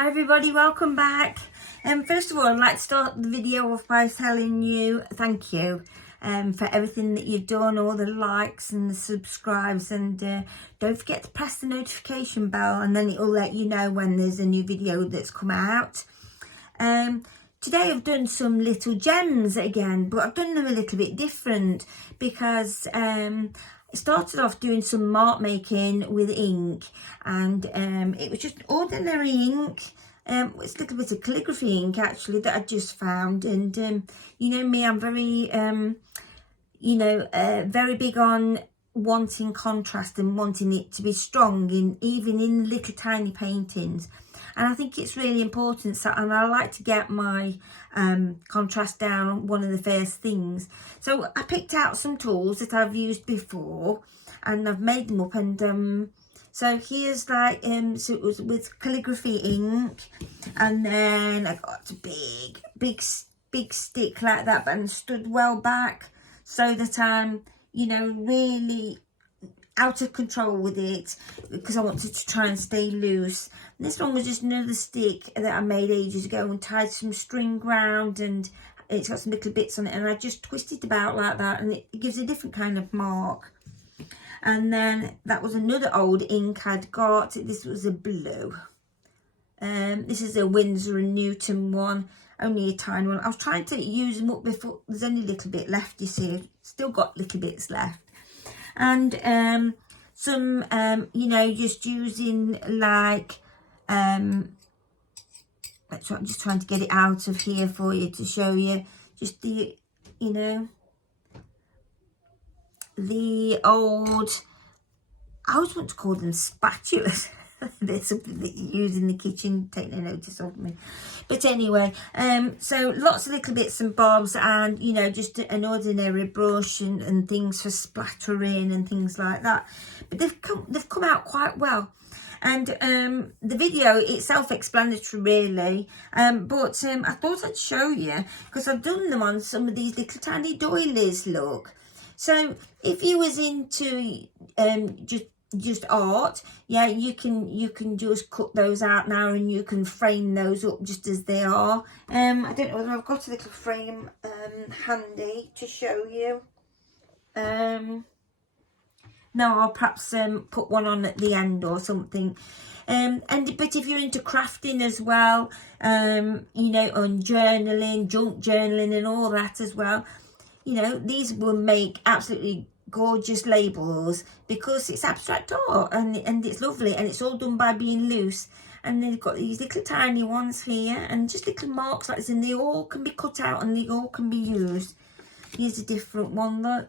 Hi everybody, welcome back. First of all, I'd like to start the video off by telling you thank you for everything that you've done, all the likes and the subscribes, and don't forget to press the notification bell and then it will let you know when there's a new video that's come out. Today I've done some little gems again, but I've done them a little bit different because I started off doing some mark making with ink, and it was just ordinary ink. It's a little bit of calligraphy ink actually that I just found, and you know me, I'm very very big on wanting contrast and wanting it to be strong in even in little tiny paintings, and I think it's really important. So, and I like to get my contrast down one of the first things. So I picked out some tools that I've used before and I've made them up, and so here's like so it was with calligraphy ink, and then I got a big stick like that, but and stood well back so that I'm really out of control with it, because I wanted to try and stay loose. And this one was just another stick that I made ages ago and tied some string round, and it's got some little bits on it, and I just twisted about like that, and it gives a different kind of mark. And then that was another old ink I'd got. This was a blue. This is a Winsor & Newton one, only a tiny one. I was trying to use them up before. There's only a little bit left, you see. Still got little bits left. And some just using like I'm just trying to get it out of here for you to show you just the the old, I always want to call them spatulas. They're something that you use in the kitchen, take no notice of me. But anyway, so lots of little bits and bobs, and just an ordinary brush and things for splattering and things like that. But they've come out quite well. And the video it's self-explanatory really, but I thought I'd show you because I've done them on some of these little tiny doilies. Look, so if you was into just art, yeah, you can just cut those out now and you can frame those up just as they are. I don't know whether I've got a little frame handy to show you. No, I'll perhaps put one on at the end or something. But if you're into crafting as well, on journaling, junk journaling and all that as well, these will make absolutely gorgeous labels because it's abstract art and it's lovely, and it's all done by being loose. And they've got these little tiny ones here and just little marks like this, and they all can be cut out and they all can be used. Here's a different one. Look,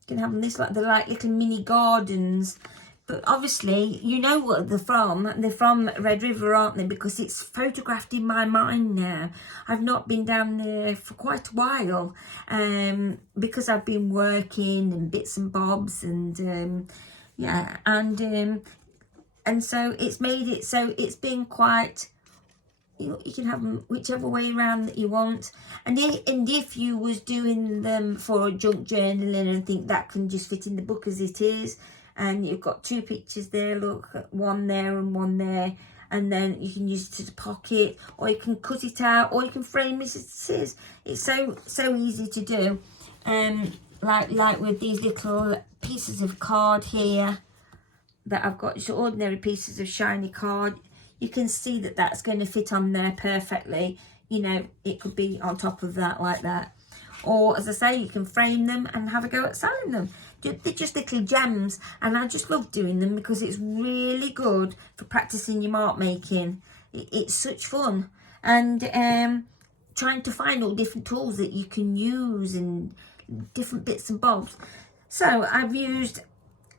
you can have this like they're like little mini gardens. But obviously, you know what they're from. They're from Red River, aren't they? Because it's photographed in my mind now. I've not been down there for quite a while, because I've been working and bits and bobs, and and so it's made it so it's been quite. You can have them whichever way around that you want, and if you was doing them for junk journaling, I think that can just fit in the book as it is. And you've got two pictures there, look, one there and one there, and then you can use it as a pocket, or you can cut it out, or you can frame it as it is. It's so easy to do. Like with these little pieces of card here that I've got, just ordinary pieces of shiny card. You can see that that's going to fit on there perfectly. It could be on top of that like that. Or, as I say, you can frame them and have a go at selling them. They're just little gems, and I just love doing them because it's really good for practicing your mark making. It's such fun. And trying to find all different tools that you can use and different bits and bobs. So I've used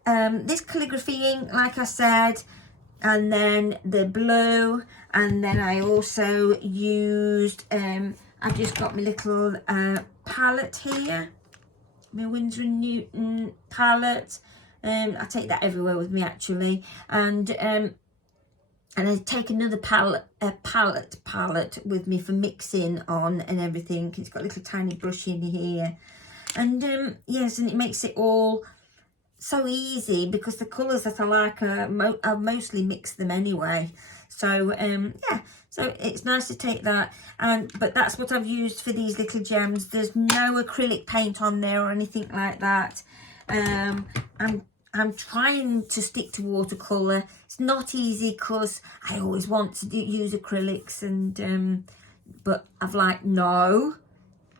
this calligraphy ink, like I said, and then the blue, and then I also used I've just got my little palette here, my Winsor & Newton palette. I take that everywhere with me actually, and I take another palette with me for mixing on and everything. It's got a little tiny brush in here, and yes, and it makes it all so easy because the colours that I like I've mostly mixed them anyway. So yeah, so it's nice to take that, but that's what I've used for these little gems. There's no acrylic paint on there or anything like that. I'm trying to stick to watercolour. It's not easy because I always want to use acrylics, and but I've like, no,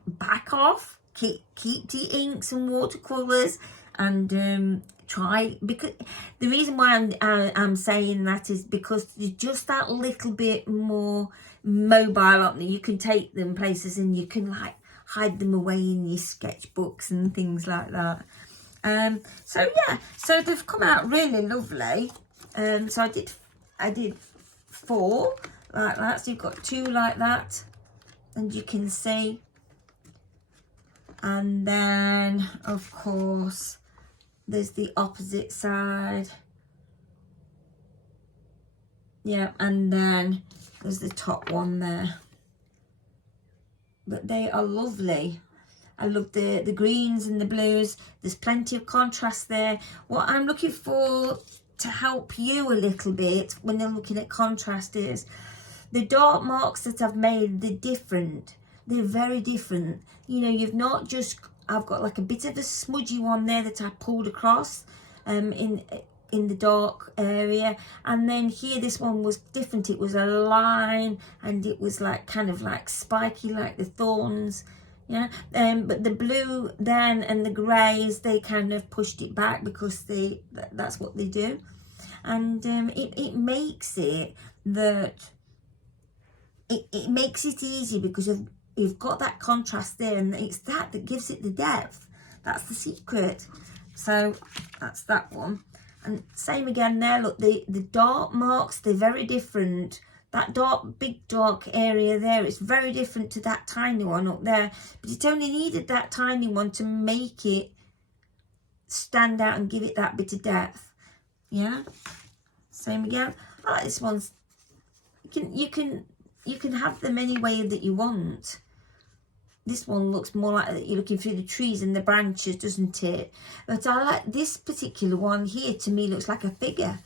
back off, keep the inks and watercolours, and try, because the reason why I'm saying that is because you're just that little bit more mobile up there. You can take them places and you can like hide them away in your sketchbooks and things like that. So yeah, so they've come out really lovely. So I did 4 like that, so you've got 2 like that, and you can see, and then of course there's the opposite side, yeah, and then there's the top one there. But they are lovely. I love the greens and the blues. There's plenty of contrast there. What I'm looking for to help you a little bit when you're looking at contrast is the dark marks that I've made. They're different. They're very different. You know, you've not just, I've got like a bit of a smudgy one there that I pulled across in the dark area, and then here this one was different. It was a line, and it was like kind of like spiky, like the thorns. Yeah, but the blue then and the greys, they kind of pushed it back because that's what they do, and it makes it that it makes it easy because you've got that contrast there, and it's that gives it the depth. That's the secret. So that's that one, and same again there. Look, the dark marks, they're very different. That big dark area there, it's very different to that tiny one up there. But it only needed that tiny one to make it stand out and give it that bit of depth. Yeah. Same again. I like this one's. You can have them any way that you want. This one looks more like you're looking through the trees and the branches, doesn't it? But I like this particular one here. To me, looks like a figure,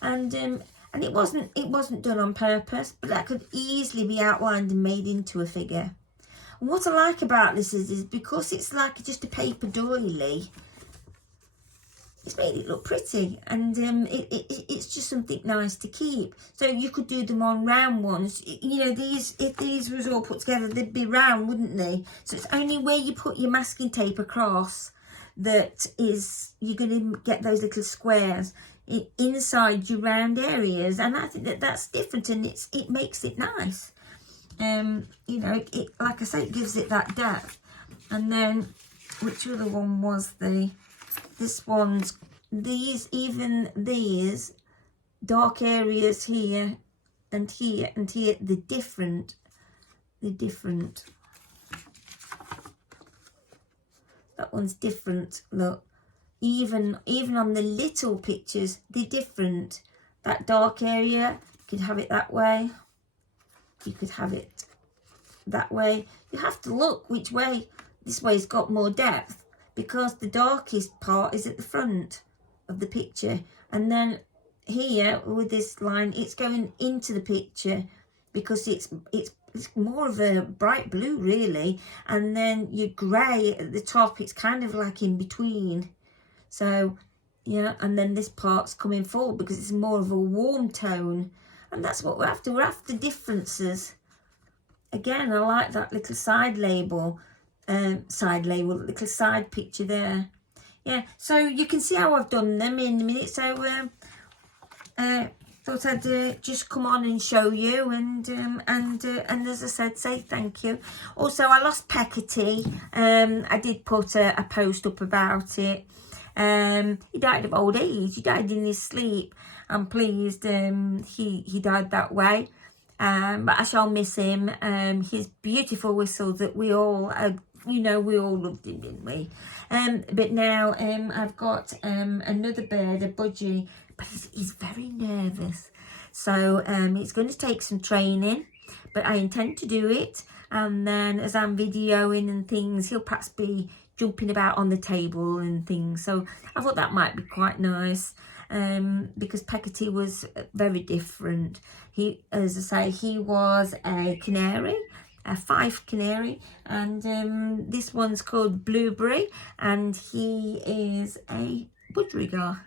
and it wasn't done on purpose, but that could easily be outlined and made into a figure. And what I like about this is because it's like just a paper doily, it's made it look pretty, and it's just something nice to keep. So you could do them on round ones. You know, if these was all put together, they'd be round, wouldn't they? So it's only where you put your masking tape across that is you're going to get those little squares inside your round areas, and I think that's different, and it makes it nice. You know, it like I say, it gives it that depth. And then which other one was this one's these dark areas here and here and here, they're different. That one's different. Look, even on the little pictures, they're different. That dark area, you could have it that way, you could have it that way. You have to look which way. This way's got more depth because the darkest part is at the front of the picture, and then here with this line, it's going into the picture because it's more of a bright blue really, and then your grey at the top, it's kind of like in between. So yeah, and then this part's coming forward because it's more of a warm tone, and that's what we're after. We're after differences. Again, I like that little side label, little side picture there. Yeah, so you can see how I've done them in a minute. So thought I'd just come on and show you, and as I said, say thank you. Also, I lost Peckety. I did put a post up about it. He died of old age. He died in his sleep. I'm pleased he died that way. But I shall miss him. His beautiful whistle that we all, we all loved him, didn't we? But now I've got another bird, a budgie, but he's very nervous. So it's going to take some training, but I intend to do it. And then as I'm videoing and things, he'll perhaps be, jumping about on the table and things. So I thought that might be quite nice, because Peggotty was very different. He, as I say, he was a canary, a Fife canary, and this one's called Blueberry, and he is a budgerigar.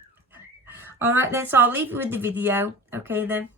All right then, so I'll leave you with the video. Okay then.